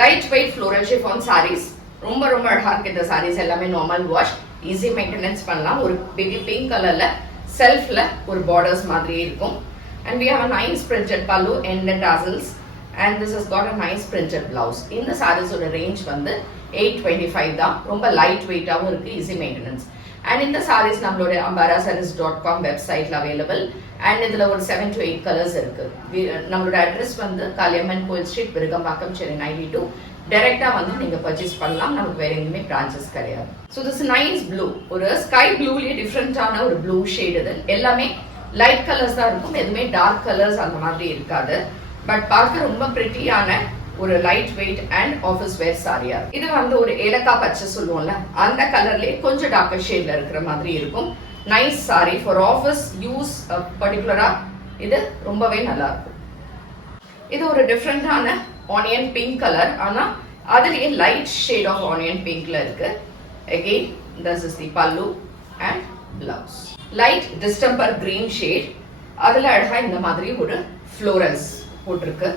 Light weight floral chiffon saris. ரொம்ப ரொம்ப அழகா இருக்கு இந்த சாரீஸ் எல்லாமே. நார்மல் வாஷ், ஈஸி மெயின்டெனன்ஸ் பண்ணலாம். ஒரு பேபி பிங்க் கலர்ல செல்ஃப்ல ஒரு பார்டர்ஸ் மாதிரி இருக்கும். And we have a nice printed pallu end and tassels, and this has got a nice printed blouse. In the sarees oda range வந்து 825 தான். ரொம்ப லைட் வெயிட்டாவும் இருக்கு, easy maintenance. And in the sarees நம்மளோட ambarasarees.com வெப்சைட்ல available. And இதுல ஒரு 7 to 8 colours இருக்கு. நம்மளோட அட்ரஸ் வந்து காளியம்மன் கோயில் ஸ்ட்ரீட், விருகம்பாக்கம், சென்னை 92. டைரக்டா வந்து நீங்க பர்ச்சேஸ் பண்ணலாம். நமக்கு வேற எங்கேயுமே பிரான்ச்சஸ் கிடையாது. ஸோ திஸ் நைஸ் ப்ளூ, ஒரு ஸ்கை ப்ளூலயே டிஃப்ரெண்டான ஒரு ப்ளூ ஷேட். இது எல்லாமே லைட் கலர்ஸ் தான் இருக்கும், எதுவுமே டார்க் கலர்ஸ் அந்த மாதிரி இருக்காது. பட் பார்க்க ரொம்ப பிரிட்டியான ஒரு light weight and office wear சாரியா. இது வந்து ஒரு ஏலக்காய் பச்சை சொல்லுவோம்ல, அந்த கலர்லயே கொஞ்சம் டார்க்கர் ஷேட்ல இருக்கிற மாதிரி இருக்கும். Nice sorry for office use பர்டிகுலரா. இது ரொம்பவே நல்லா இருக்கும். இது ஒரு டிஃப்ரெண்டான ஆனியன் பிங்க் கலர், ஆனா அதுலயே லைட் ஷேட் ஆஃப் ஆனியன் பிங்க்ல இருக்கு. அகெயின் திஸ் இஸ் தி பல்லு and blouse. Light distemper green shade, அதுல அழகா இந்த மாதிரி ஒரு ஃப்ளோரல்ஸ் போட்டிருக்கு.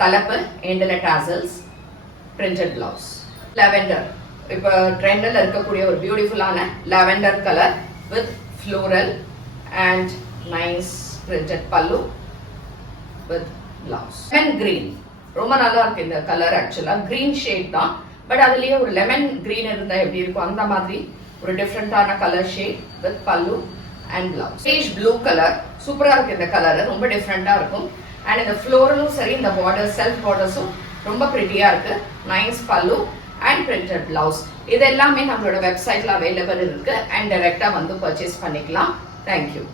தலைப்பு, எண்டில் டாசல்ஸ், பிரிண்டட் பிளவுஸ். லாவெண்டர், இப்போ ட்ரெண்டில் இருக்கக்கூடிய ஒரு பியூட்டிஃபுல்லான lavender colour with floral and nice printed பல்லு வித் பிளவுஸ். லெமன் கிரீன், ரொம்ப நல்லா இருக்கு இந்த கலர். ஆக்சுவலா கிரீன் ஷேட் தான், பட் அதுலயே ஒரு லெமன் கிரீன் இருந்தா எப்படி இருக்கும் அந்த மாதிரி ஒரு டிஃப்ரெண்டான கலர் ஷேட் வித் பல்லு and blouse. Sage blue colour, சூப்பரா இருக்கு இந்த கலர், ரொம்ப டிஃப்ரெண்டா இருக்கும். அண்ட் இந்த ஃப்ளோரலும் சரி, இந்த பார்டர் செல்ஃப் பார்டர்ஸும் ரொம்ப பிரிட்டியா இருக்கு. நைஸ் பல்லு அண்ட் பிரிண்டட் பிளவுஸ். இது எல்லாமே நம்மளோட வெப்சைட்ல அவைலபிள் இருக்கு. அண்ட் டைரக்டா வந்து பர்ச்சேஸ் பண்ணிக்கலாம். தேங்க்யூ.